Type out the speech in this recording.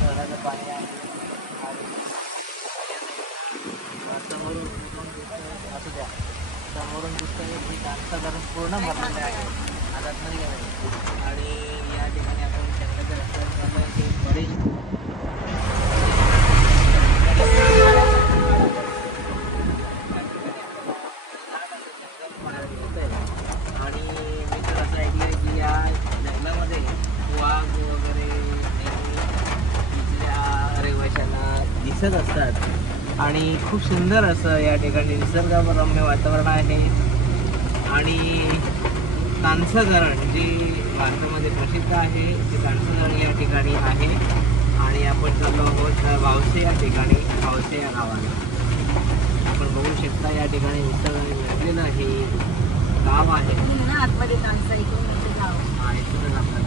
धरणाचं पाणी आहे. समोरून असू द्या, समोरून दिसतंय की कांसा धरण पूर्ण भरलेलं आहे आझादमध्ये गेलं. आणि या ठिकाणी आपण जंगलाच्या रस्त्यावर की बरेच आणि मी तर असं ऐकलंय की या जंगलामध्ये वाघ वगैरे नेहमी इथल्या रहिवाशांना दिसत असतात. आणि खूप सुंदर असं या ठिकाणी निसर्गरम्य वातावरण आहे. आणि कांसा धरण जे भारतामध्ये प्रसिद्ध आहे ते कांसा धरण या ठिकाणी आहे. आणि आपण चाललो आहोत वावसे या ठिकाणी, वावसे या गावाला. आपण बघू शकता या ठिकाणी निसर्गाने मिळालेलं हे गाव आहे. आतमध्ये कांसा इकडून गाव. हा, इथूनच आपल्याला